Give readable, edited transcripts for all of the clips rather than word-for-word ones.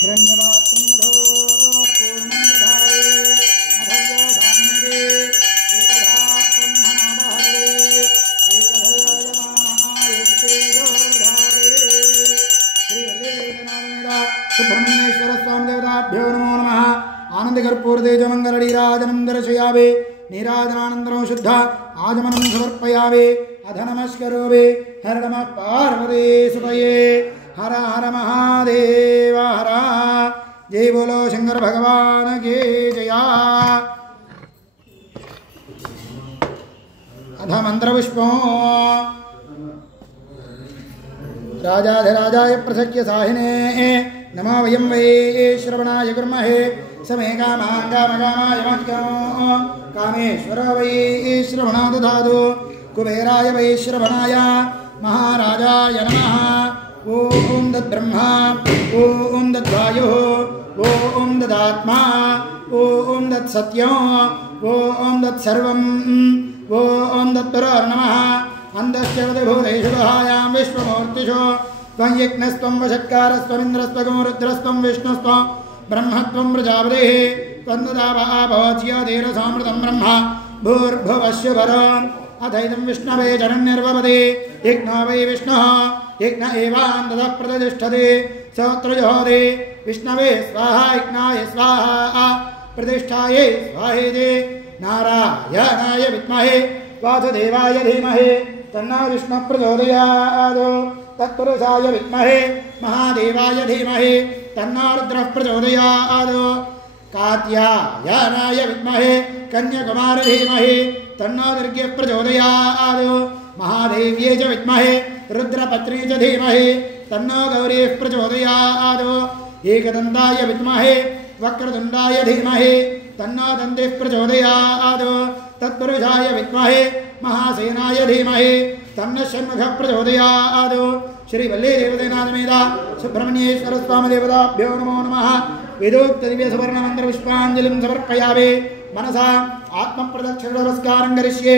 हिरण्यपात्रं मधो पूर्णं दधारे मधव्यो धान्यदे एकधा ब्रह्मणामहरे एकधैर्यमाणायस्तेजो धारे श्री वल्लीदेवनामेदा सुब्रह्मण्येश्वर स्वामी देवताभ्यो नमो नमः आनन्दकर्पूरतेजमङ्गलनीराजनं दर्शयामि नीराजनानन्दनं शुद्ध आचमनं समर्पयामि अध नमस्करोमि हर नमः पार्वती सुतये हर हर महादेव हर जय बोलो शंकर भगवान की जया अध मंत्रपुष्पं राजाधिराजाय प्रसख्य साहिने नमो वयं वै श्रवणाय कुर्महे समे कामाय वाक्यो कामेश्वर वै श्रवणा ददातु कुबेराय वै श्रवणाय महाराजाय नमः ओम तद्ब्रह्मा ओम तद्वायुः ओम तदात्मा ओम तत्सत्यं ओम तत्सर्वं ओम तत्परर्नमः अन्तश्चैवभूतेषु गुहायां विश्वमूर्तिषु त्वं यज्ञस्त्वं वषट्कारस्त्वमिन्द्रस्त्वं रुद्रस्त्वं विष्णुस्त्वं ब्रह्मत्वं प्रजापतिः त्वं तदाभावोऽध्यधीरसामृतं ब्रह्म भूर्भुवस्युभरम् अथैदं विष्णवे जरण्यर्वपदे यज्ञो वै विष्णुः यज्ञ एवान्ततः प्रतिष्ठते श्रोत्रजहोदे विष्णवे स्वाहा यज्ञाय स्वाहा प्रतिष्ठायै स्वाहेति नारायणाय विद्महे वासुदेवाय धीमहि तन्नो विष्णुः प्रचोदयात् तत्पुरुषाय विद्महे महादेवाय धीमहि तन्नो रुद्रः प्रचोदयात् कात्यायनाय विद्महे कन्याकुमारी धीमहि तन्नो दुर्गे प्रचोदयात् महादेव्यै च विद्महे रुद्रपत्नी च धीमहि तन्नो गौरी प्रचोदयात् एकदन्ताय विद्महे वक्रतुण्डाय धीमहि तन्नो दन्तिः प्रचोदयात् तत्पुरुषाय विद्महे महासेनाय धीमहि तन्नः षण्मुखः प्रचोदयात् श्री वल्लीदेवसेनासमेता सुब्रह्मण्येश्वर स्वामी देवताभ्यो नमो नमः वेदोक्त दिव्य सुवर्ण मंत्र पुष्पांजलिं समर्पयामि मनसा आत्मप्रदक्षिण नमस्कारं करिष्ये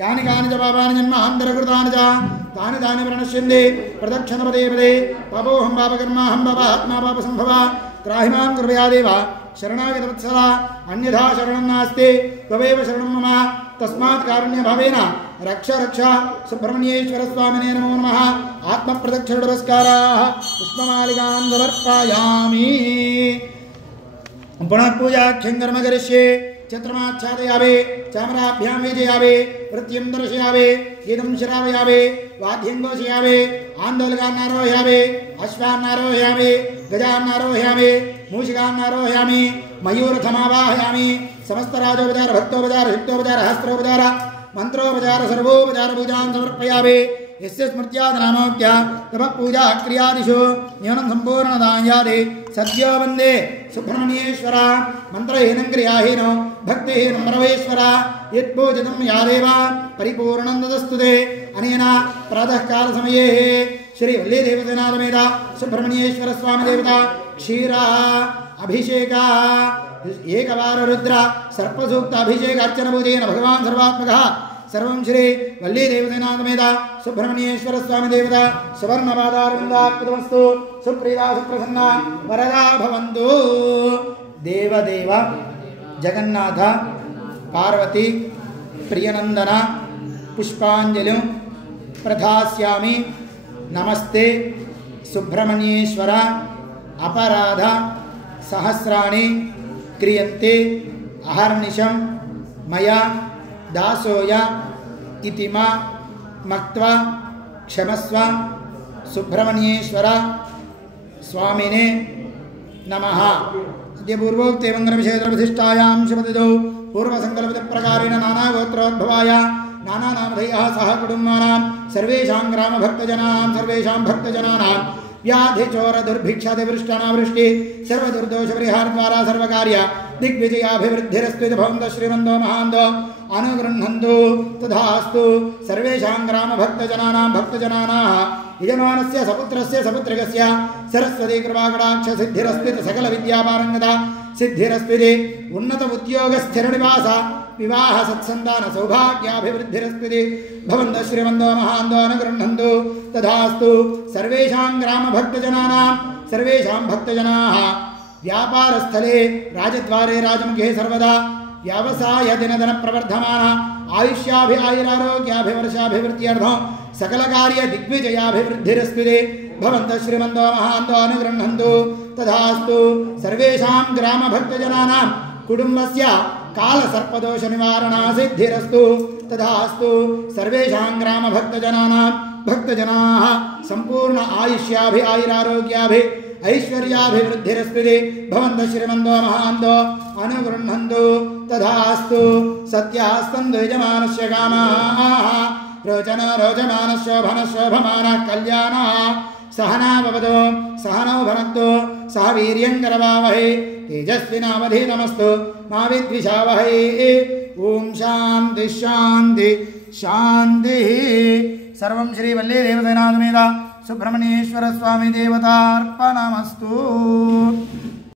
यानि कानि च पापानि जन्मान्तरकृतानि च तानि तानि प्रणश्यन्ति प्रदक्षिण पदे पदे पापोऽहं पापकर्माहं पापात्मा पापसम्भवा त्राहि मां कृपयादेव शरणागतवत्सला अन्यथा शरणं नास्ति त्वमेव शरणं मम तस्मात् कारुण्यभावेन रक्ष रक्ष सुब्रह्मण्येश्वर स्वामिने नमो नमः आत्मप्रदक्षिण नमस्काराः पुष्पमालिकां समर्पयामि पुनः पूजाख्यं कर्म करिष्ये छत्रमाच्छादयामि चामराभ्यां वीजयामि वृत्तिं दर्शयामि गीतं श्रावयामि वाद्यं घोषयामि आन्दोलकान्नारोहयामि अश्वान्नारोहयामि गजान्नारोहयामि मूषिकान्नारोहयामि मयूरथमावाहयामि समस्तराजोपचार भक्तोपचार हितोपचार हस्त्रोपचार मंत्रोपचार सर्वोपचार पूजां समर्पयामि यस्य स्मृत्यादनामोक्त्या तव पूजा क्रियादिषु न्यूनं सम्पूर्णदायादि सद्यो वन्दे सुब्रह्मण्येश्वर मन्त्रहीनं क्रियाहीनो भक्तिहीनं परमेश्वर यत्पूजितं यादेव परिपूर्णं तदस्तुते अनेन प्रातःकालसमये श्री वल्लीदेवसेनासमेता सुब्रह्मण्येश्वर स्वामी देवता क्षीरा अभिषेक एकवार रुद्र सर्पसूक्त अभिषेक अर्चन पूजेन भगवान् सर्वात्मकः सर्वं श्री वल्लीदेवसेनासमेता सुब्रह्मण्येश्वर स्वामी देवता सुवर्णपादारविन्दार्पितमस्तु सुप्रीता सुप्रसन्ना वरदा भवन्तु देवदेव जगन्नाथ पार्वती प्रियनंदन पुष्पांजलिं प्रदास्यामि नमस्ते सुब्रह्मण्येश्वर अपराध सहस्राणि क्रियन्ते अहर्निशं मया दासोय इति मा मक्त्वा क्षमस्व सुब्रह्मण्येश्वर स्वामिने नमः। अद्य पूर्वोक्ते मङ्गलविषयप्रतिष्ठायां शुभतिथौ पूर्वसङ्कल्पितप्रकारेण नानागोत्रोद्भवाय नानानामधेयः सह कुटुम्बानां सर्वेषां ग्रामभक्तजनानां सर्वेषां भक्तजनानां व्याधिचोरदुर्भिक्षादिवृष्टानावृष्टि सर्वदुर्दोषपरिहारद्वारा सर्वकार्य दिग्विजयाभिवृद्धिरस्तु भवन्तः श्रीमन्तो महान्तो अनुगृह्णन्तु तथास्तु सर्वेषां ग्रामभक्तजनानां भक्तजनानाः यजमानस्य सपुत्रस्य सपुत्रिकस्य सरस्वती कृपाकटाक्ष सिद्धिरस्ति सकलविद्यापारङ्गता सिद्धिरस्ति उन्नत उद्योगस्थिरनिवास विवाह सत्सन्तान सौभाग्याभिवृद्धिरस्ति भवन्तः श्रीमन्तो महान्तो अनुगृह्णन्तु तथास्तु सर्वेषां ग्रामभक्तजनानां सर्वेषां भक्तजनाः व्यापारस्थले राजद्वारे राजमुखे सर्वदा व्यवसाय दिनदन प्रवर्धमान आयुष्याभिआयुरारोग्याभिवर्षाभिवृद्ध्यर्थं सकलकार्य दिग्विजयाभिवृद्धिरस्तु भवन्तः श्रीमन्तो महान्तो अनुगृह्णन्तु तथास्तु सर्वेषां ग्रामभक्तजनानां कुटुम्बस्य कालसर्पदोष निवारणा सिद्धिरस्तु तथास्तु सर्वेषां ग्रामभक्तजनानां भक्तजनाः संपूर्ण आयुष्याभिआयुरारोग्याभि ऐश्वर्याभिवृद्धिरस्तु भवन्तः श्रीमन्तो महान्तो अनुगृह्णन्तु तथास्तु सत्यास्तन्तु यजमानस्य कामाः रोचनो रोचमानः शोभनः शोभमानः कल्याणः सहना भवतु सहनौ भुनक्तु सह वीर्यं करवावहै तेजस्विनावधीतमस्तु मा विद्विषावहै ओम शांति शांति शांति सर्वं श्री वल्ली देवसेनासमेत सुब्रह्मण्येश्वर स्वामी देवतार्पणमस्तु।